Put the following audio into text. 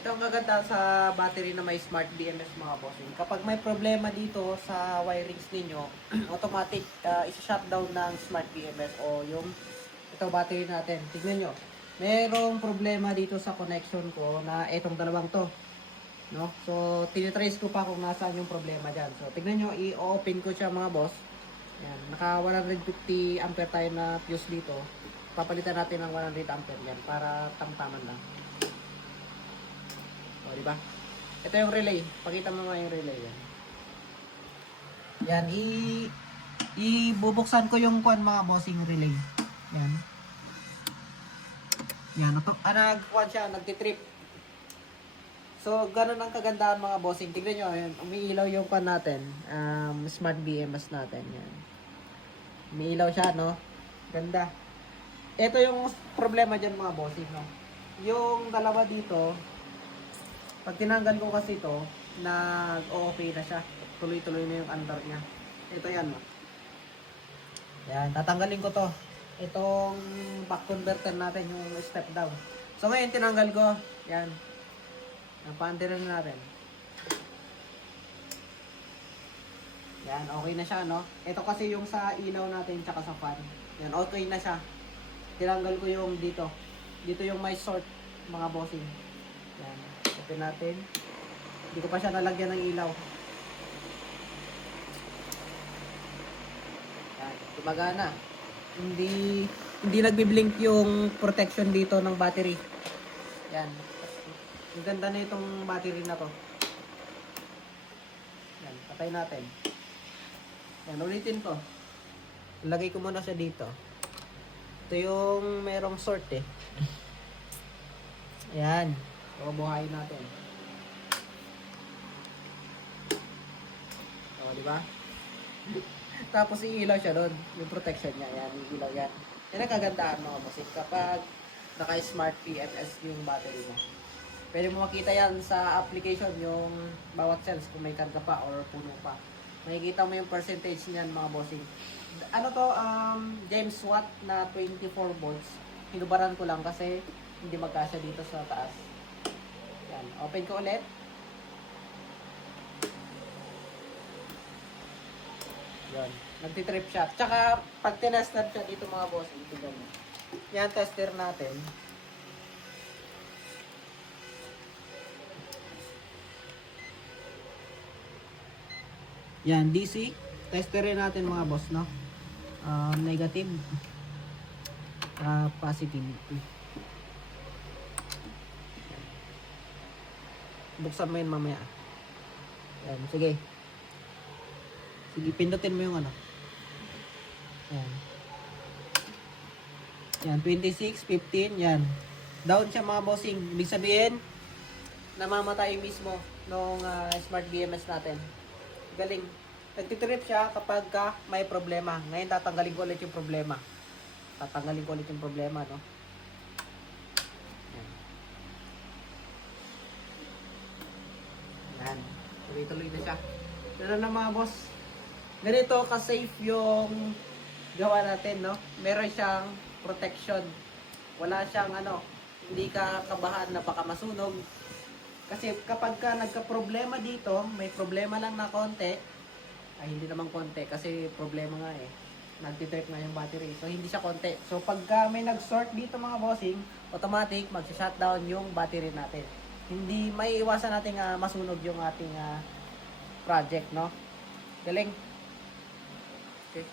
Ito ang gaganda sa battery na may smart BMS mga bossing. Kapag may problema dito sa wirings ninyo, automatic isa-shutdown ng smart BMS o yung ito battery natin. Tignan nyo. Merong problema dito sa connection ko na itong dalawang to. No? So, tinitrace ko pa kung nasaan yung problema dyan. So, tignan nyo, i-open ko siya mga boss. Yan. Naka 150 ampere tayo na fuse dito. Papalitan natin ng 100 ampere yan para tamtaman lang. O, di ba? Ito yung relay. Pakita mo nga yung relay yan. Yan, ibubuksan ko yung kuan mga bossing relay. Yan. Yan, nagkuan siya, nagtitrip. So, ganun ang kagandahan mga bossing. Tignan nyo, yan, umiilaw yung kuan natin. Smart BMS natin. Yan. Umiilaw siya, no? Ganda. Ito yung problema dyan mga bossing, no? Yung dalawa dito, pag tinanggal ko kasi ito, nag-okay na siya. Tuloy-tuloy na yung under niya. Ito yan, no? Yan, tatanggalin ko to. Itong back converter natin, yung step down. So ngayon, tinanggal ko. Yan. Napaantiran na natin. Yan, okay na siya, no? Ito kasi yung sa ilaw natin, tsaka sa fan. Yan, okay na siya. Tinanggal ko yung dito. Dito yung may sort, mga bossing. Yan. Open natin. Hindi ko pa siya nalagyan ng ilaw. Yan, gumagana. Hindi nagbi-blink yung protection dito ng battery. Yan. Ang ganda na itong battery na to. Yan, patay natin. Yan, ulitin ko. Lagay ko muna siya dito. Ito yung merong sort eh. Yan. Bubuhayin natin. O, di ba? Tapos iilaw siya doon. Yung protection niya. Yan, iilaw yan. Yan ang kagandahan mga bossing. Kapag naka-smart PMS yung battery mo. Pwede mo makita yan sa application yung bawat cells kung may karga pa or puno pa. Makikita mo yung percentage niyan mga bossing. Ano to, James Watt na 24 volts. Hinubaran ko lang kasi hindi magkasya dito sa taas. Yan, open ko ulit. Yan, nagtitrip siya. Tsaka pag tinester siya dito mga bossing, tignan mo. Yan, tester natin. Yan, DC. Testerin natin mga boss, no? Negative. Positive. Buksan mo yun mamaya. Yan, sige. Sige, pindutin mo yung ano. Yan. Yan, 26, 15, yan. Down siya mga bossing. Ibig sabihin, namamatay mismo nung smart BMS natin. Galing. Nagtitrip siya kapag may problema. Ngayon tatanggalin ko ulit yung problema. No? Yan. Yan. Tuloy-tuloy na siya. Pero na mga boss, ganito ka-safe yung gawa natin, no? Meron siyang protection. Wala siyang hindi ka kabahan na baka masunog. Kasi kapag ka nagka-problema dito, may problema lang na konti, ay hindi naman konti kasi problema nga eh. Nagtitrip nga yung battery. So hindi siya konti. So pagka may nag-sort dito mga bossing, automatic mag-shutdown yung battery natin. Hindi may iwasan nating masunog yung ating project, no? Galing. Okay.